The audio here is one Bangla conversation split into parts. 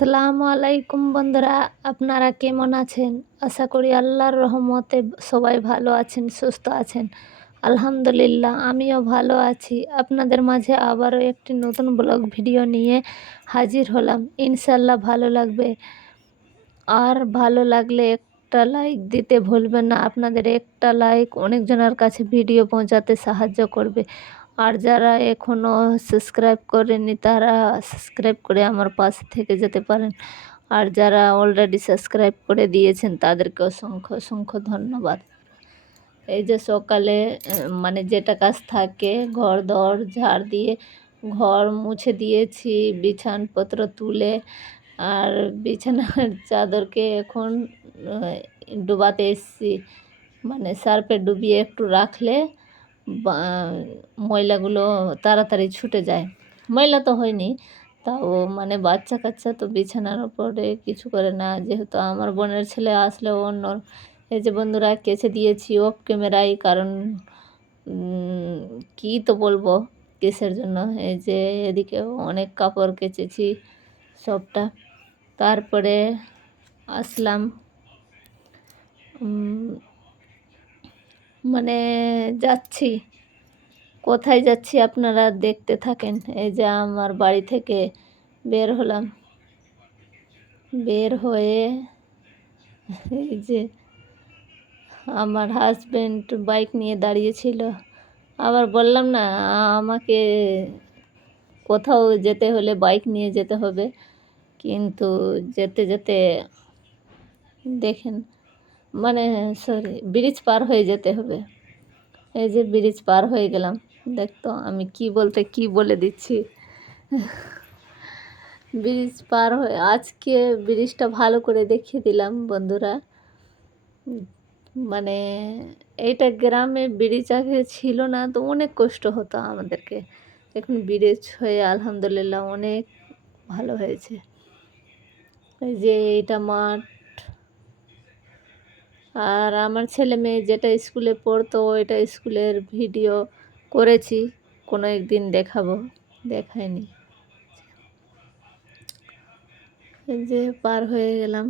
আসসালামু আলাইকুম বন্ধুরা, আপনারা কেমন আছেন? আশা করি আল্লাহর রহমতে সবাই ভালো আছেন, সুস্থ আছেন। আলহামদুলিল্লাহ, আমিও ভালো আছি। আপনাদের মাঝে আবারও একটি নতুন ব্লগ ভিডিও নিয়ে হাজির হলাম। ইনশাল্লাহ ভালো লাগবে। আর ভালো লাগলে একটা লাইক দিতে ভুলবেন না। আপনাদের একটা লাইক অনেকজনের কাছে ভিডিও পৌঁছাতে সাহায্য করবে। আর যারা এখনও সাবস্ক্রাইব করেনি তারা সাবস্ক্রাইব করে আমার পাশে থেকে যেতে পারেন। আর যারা অলরেডি সাবস্ক্রাইব করে দিয়েছেন, তাদেরকে অসংখ্য অসংখ্য ধন্যবাদ। এই যে সকালে মানে যেটা কাজ থাকে, ঘর দর ঝাড় দিয়ে, ঘর মুছে দিয়েছি, বিছানপত্র তুলে, আর বিছানার চাদরকে এখন ডুবাতে এসছি। মানে সার্ফে ডুবিয়ে একটু রাখলে ময়লাগুলো তাড়াতাড়ি ছুটে যায়। ময়লা তো হয়নি, তাও মানে বাচ্চা কাচ্চা তো বিছানার ওপরে কিছু করে না। যেহেতু আমার বোনের ছেলে আসলে অন্য, এই যে বন্ধুরা কেচে দিয়েছি অফ ক্যামেরাই কারণ কী তো বলব, কেসের জন্য। এই যে এদিকে অনেক কাপড় কেচেছি সবটা। তারপরে আসলাম মানে যাচ্ছি। কোথায় যাচ্ছি আপনারা দেখতে থাকেন? এই যে আমার বাড়ি থেকে বের হলাম। বের হয়ে এই যে আমার হাজব্যান্ড বাইক নিয়ে দাঁড়িয়েছিল। আবার বললাম না, আমাকে কোথাও যেতে হলে বাইক নিয়ে যেতে হবে। কিন্তু যেতে যেতে দেখেন মানে সরি ব্রিজ পার হয়ে যেতে হবে। এই যে ব্রিজ পার হয়ে গেলাম। দেখতো আমি কি বলতে কি বলে দিচ্ছি। ব্রিজ পার হয়ে, আজকে ব্রিজটা ভালো করে দেখিয়ে দিলাম বন্ধুরা। মানে এইটা গ্রামে ব্রিজ আগে ছিল না, তো অনেক কষ্ট হতো আমাদেরকে। এখন ব্রিজ হয়ে আলহামদুলিল্লাহ অনেক ভালো হয়েছে। যে এইটা মাঠ আর আমার ছেলে মেয়ে যেটা স্কুলে পড়তো, ওইটা স্কুলের ভিডিও করেছি। কোনো একদিন দেখাবো। দেখায়নি। যে পার হয়ে গেলাম।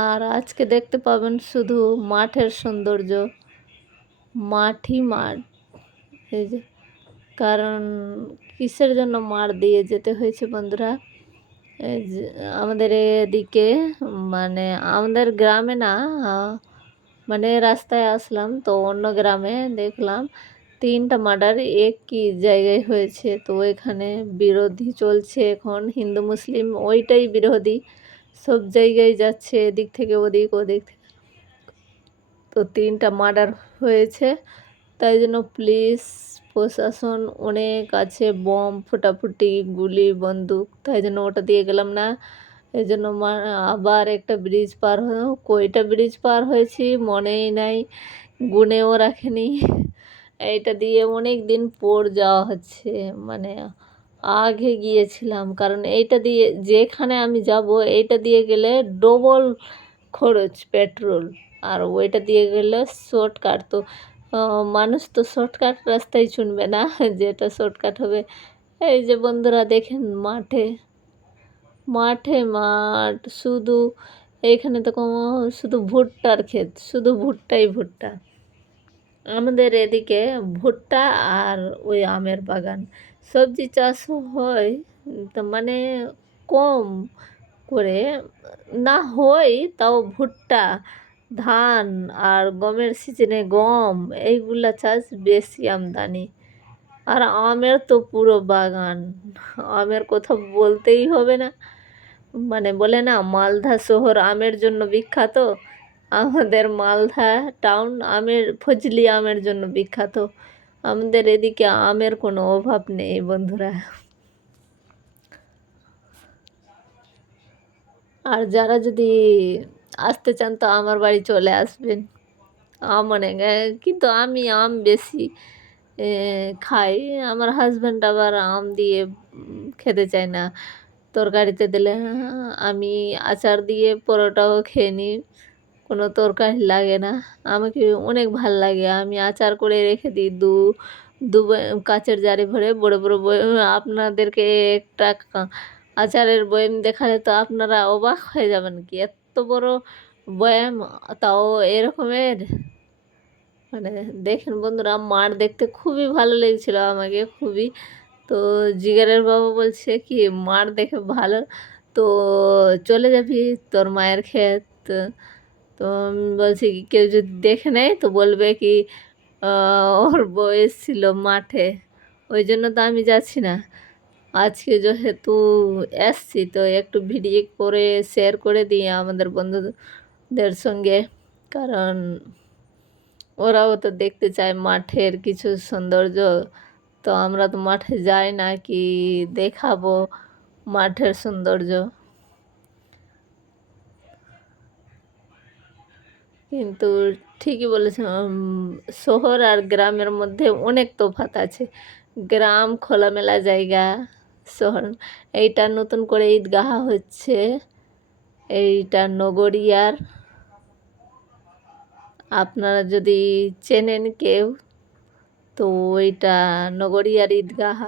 আর আজকে দেখতে পাবেন শুধু মাঠের সৌন্দর্য। মাঠই মাঠ। এই যে, কারণ কিসের জন্য মাঠ দিয়ে যেতে হয়েছে বন্ধুরা? আমাদের এদিকে মানে আমাদের গ্রামে না মানে রাস্তায় আসলাম, তো অন্য গ্রামে দেখলাম তিনটা মার্ডার একই জায়গায় হয়েছে। তো এখানে বিরোধী চলছে এখন, হিন্দু, মুসলিম, ওইটাই বিরোধী। সব জায়গায় যাচ্ছে, এদিক থেকে ওদিক ওদিক তো তিনটা মার্ডার হয়েছে, তাই জন্য পুলিশ প্রশাসন অনেক আছে, বম, ফুটাফুটি, গুলি, বন্দুক। তাই জন্য ওটা দিয়ে গেলাম না। এই জন্য আবার একটা ব্রিজ পার হয়ে, কয়টা ব্রিজ পার হয়েছি মনেই নাই গুনেও রাখেনি। এইটা দিয়ে অনেক দিন পর যাওয়া হচ্ছে মানে আগে গিয়েছিলাম। কারণ এইটা দিয়ে, যেখানে আমি যাব, এইটা দিয়ে গেলে ডবল খরচ পেট্রোল। আর ওইটা দিয়ে গেলে শর্টকাট তো মানুষ তো শর্টকাট রাস্তায় চুনবে না, যেটা শর্টকাট হবে। এই যে বন্ধুরা, দেখেন মাঠে মাঠে মাঠ, শুধু এইখানে তো কোনো, শুধু ভুট্টার ক্ষেত, শুধু ভুট্টাই ভুট্টা। আমাদের এদিকে ভুট্টা আর ওই আমের বাগান। সবজি চাষও হয় তো মানে কম করে, না হয় তাও ভুট্টা। ধান আর গমের সিজনে গম, এইগুলা চাষ বেশি আমদানি। আর আমের তো পুরো বাগান, আমের কথা বলতেই হবে না। মানে বলে না, মালদা শহর আমের জন্য বিখ্যাত, আমাদের মালদা টাউন আমের, ফজলি আমের জন্য বিখ্যাত। আমাদের এদিকে আমের কোনো অভাব নেই, বন্ধুরা। আর যারা যদি আসতে চান তো আমার বাড়ি চলে আসবেন। আম অনেক কিন্তু আমি আম বেশি খাই। আমার হাজব্যান্ড আবার আম দিয়ে খেতে চায় না। তরকারিতে দিলে আমি আচার দিয়ে পরোটাও খেয়ে নিই। কোনো তরকারি লাগে না। আমাকে অনেক ভালো লাগে। আমি আচার করে রেখে দিই। দু দু কাচের জারি ভরে বড় বড় বয়ম আপনাদেরকে একটা আচারের বয়ম দেখালে তো আপনারা অবাক হয়ে যাবেন কি? এত বড় বয়াম, তাও এরকমের? মানে দেখেন বন্ধুরা, মার দেখতে খুবই ভালো লেগেছিল আমাকে, খুবই। তো জিগারের বাবা বলছে কি, মার দেখে ভালো, তো চলে যাবি তোর মায়ের ক্ষেত। তো বলছি কি, কেউ যদি দেখে নেয় তো বলবে কি ওর বয়স ছিল মাঠে, ওই জন্য তো আমি যাচ্ছি না। আজকে যেহেতু এসছি, তো একটু ভিডিও করে শেয়ার করে দিই আমাদের বন্ধুদের সঙ্গে। কারণ ওরাও তো দেখতে চায় মাঠের কিছু সৌন্দর্য। তো আমরা তো মাঠে যাই না, কি দেখাবো মাঠের সৌন্দর্য? কিন্তু ঠিকই বলেছেন শহর আর গ্রামের মধ্যে অনেক তফাৎ আছে। গ্রাম খোলামেলা জায়গা। শহর। এইটা নতুন করে ঈদগাহ হচ্ছে। এইটা নগরিয়ার। আপনারা যদি চেনেন কেউ, তো ওইটা নগরিয়ার ঈদগাহ।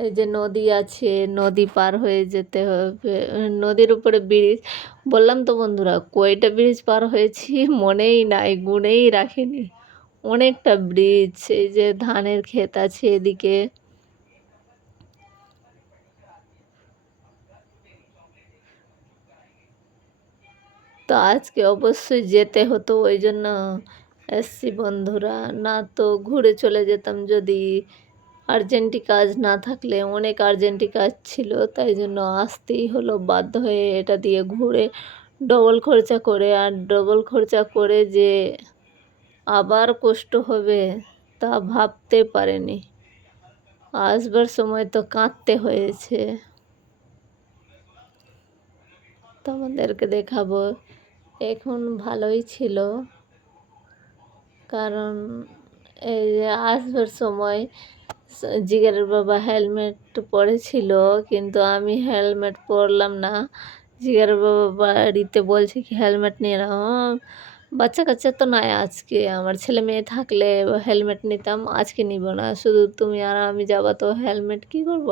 এই যে নদী আছে, নদী পার হয়ে যেতে হবে। নদীর উপরে ব্রিজ। বললাম তো বন্ধুরা, কয়টা ব্রিজ পার হয়েছি? মনেই নাই গুনেই রাখিনি। অনেকটা ব্রিজ এই যে ধানের ক্ষেত আছে এদিকে। তো আজকে অবশ্যই যেতে হতো, ওই জন্য এসছি বন্ধুরা, না তো ঘুরে চলে যেতাম যদি আর্জেন্টি কাজ না থাকলে, অনেক আর্জেন্টি কাজ ছিল, তাই জন্য আসতেই হলো, বাধ্য হয়ে এটা দিয়ে ঘুরে ডবল খরচা করে, আর ডবল খরচা করে যে আবার কষ্ট হবে তা ভাবতে পারেনি। আসবার সময় তো কাঁদতে হয়েছে। তোমাদেরকে দেখাবো, এখন ভালোই ছিল। কারণ এই যে আসবার সময় জিগারের বাবা হেলমেট পরেছিল, কিন্তু আমি হেলমেট পরলাম না। জিগারের বাবা বাড়িতে বলছে কি, হেলমেট নিয়ে নাও। বাচ্চা কাচ্চা তো নাই আজকে। আমার ছেলে মেয়ে থাকলে হেলমেট নিতাম, আজকে নিব না। শুধু তুমি আর আমি যাবা তো হেলমেট কি করব?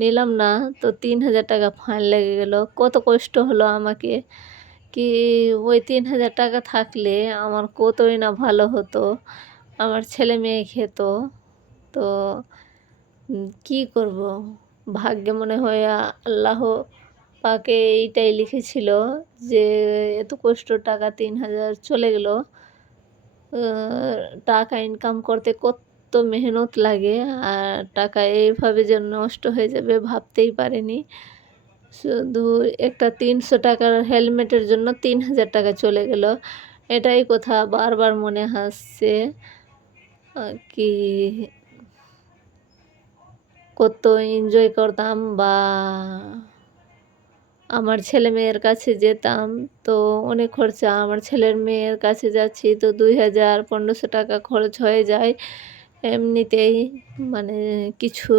নিলাম না, তো তিন হাজার টাকা ফাইন লেগে গেল। কত কষ্ট হলো আমাকে। কি ওই তিন হাজার টাকা থাকলে আমার কতই না ভালো হতো। আমার ছেলে মেয়ে খেত, তো কি করব? ভাগ্যে মনে হয় আল্লাহ পাকে এইটাই লিখেছিল যে, এত কষ্ট, টাকা তিন হাজার চলে গেল। টাকা ইনকাম করতে কত মেহনত লাগে, আর টাকা এইভাবে যে নষ্ট হয়ে যাবে ভাবতেই পারেনি। শুধু একটা তিনশো টাকার হেলমেটের জন্য তিন হাজার টাকা চলে গেল। এটাই কথা বারবার মনে হাসছে কি কত এনজয় করতাম বা আমার ছেলে মেয়ের কাছে যেতাম, তো অনেক খরচা। আমার ছেলের মেয়ের কাছে যাচ্ছি তো দুই হাজার পনেরোশো টাকা খরচ হয়ে যায়। এমনিতেই মানে কিছু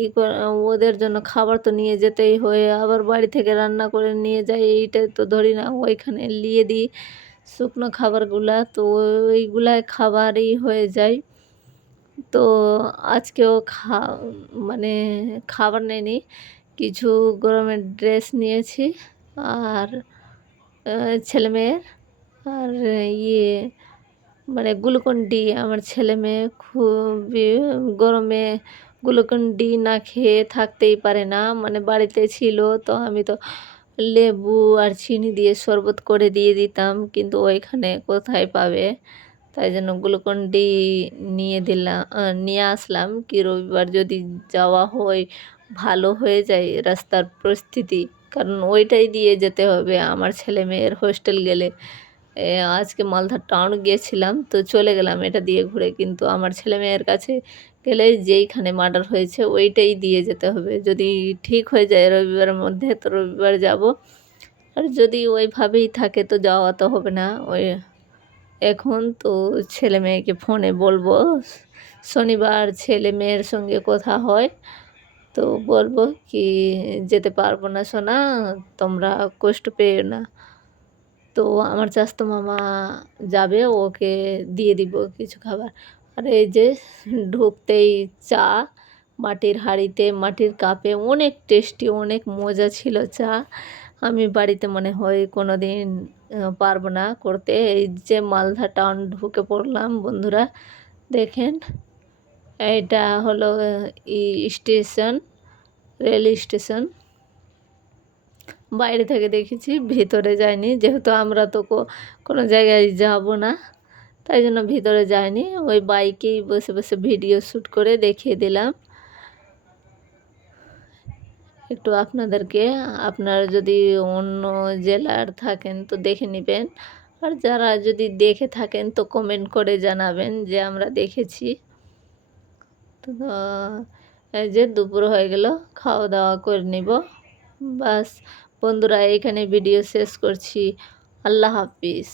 ই ওদের জন্য খাবার তো নিয়ে যেতেই হয়। আবার বাড়ি থেকে রান্না করে নিয়ে যাই, এইটা তো ধরি না, ওইখানে নিয়ে দিই শুকনো খাবারগুলা। তো ওইগুলাই খাবারই হয়ে যায়। তো আজকেও খা মানে খাবার নেয়নি। কিছু গরমের ড্রেস নিয়েছি আর ছেলে মেয়ের আর ইয়ে মানে গ্লুকন ডি আমার ছেলে মেয়ে খুবই গরমে গ্লুকন ডি না খেয়ে থাকতেই পারে না। মানে বাড়িতে ছিল তো আমি তো লেবু আর চিনি দিয়ে শরবত করে দিয়ে দিতাম, কিন্তু ওইখানে কোথায় পাবে? তাই জন্য গ্লুকন ডি নিয়ে দিলাম নিয়ে আসলাম। কি রবিবার যদি যাওয়া হয় ভালো হয়ে যায় রাস্তার পরিস্থিতি। কারণ ওইটাই দিয়ে যেতে হবে। আমার ছেলে মেয়ের হোস্টেল গেলে আজকে মালদা টাউন গিয়েছিলাম তো চলে গেলাম এটা দিয়ে ঘুরে। কিন্তু আমার ছেলে মেয়ের কাছে গেলে যেইখানে মার্ডার হয়েছে ওইটাই দিয়ে যেতে হবে। যদি ঠিক হয়ে যায় রবিবারের মধ্যে তো রবিবার যাব। আর যদি ওইভাবেই থাকে তো যাওয়া তো হবে না। ওই এখন তো ছেলে মেয়েকে ফোনে বলব। শনিবার ছেলে মেয়ের সঙ্গে কথা হয়। তো বলব কি, যেতে পারব না সোনা, তোমরা কষ্ট পেও না। তো আমার চাস্তো মামা যাবে, ওকে দিয়ে দিব কিছু খাবার। আর এই যে ঢুকতেই চা, মাটির হাঁড়িতে, মাটির কাপে, অনেক টেস্টি, অনেক মজা ছিল চা। আমি বাড়িতে মনে হয় কোনো দিন পারব না করতে। এই যে মালদা টাউন ঢুকে পড়লাম বন্ধুরা, দেখেন। এটা হলো স্টেশন, রেল স্টেশন। বাইরে থেকে দেখেছি, ভিতরে যাইনি যেহেতু আমরা তো কোনো জায়গায় যাব না, তাই জন্য ভিতরে যাইনি ওই বাইকেই বসে বসে ভিডিও শ্যুট করে দেখিয়ে দিলাম। একটু আপনাদেরকে, আপনারা যদি অন্য জেলার থাকেন তো দেখে নেবেন। আর যারা যদি দেখে থাকেন তো কমেন্ট করে জানাবেন যে আমরা দেখেছি। তো এই যে দুপুর হয়ে গেল খাওয়া দাওয়া করে নিব। বাস, বন্ধুরা, এখানে ভিডিও শেষ করছি। আল্লাহ হাফিজ।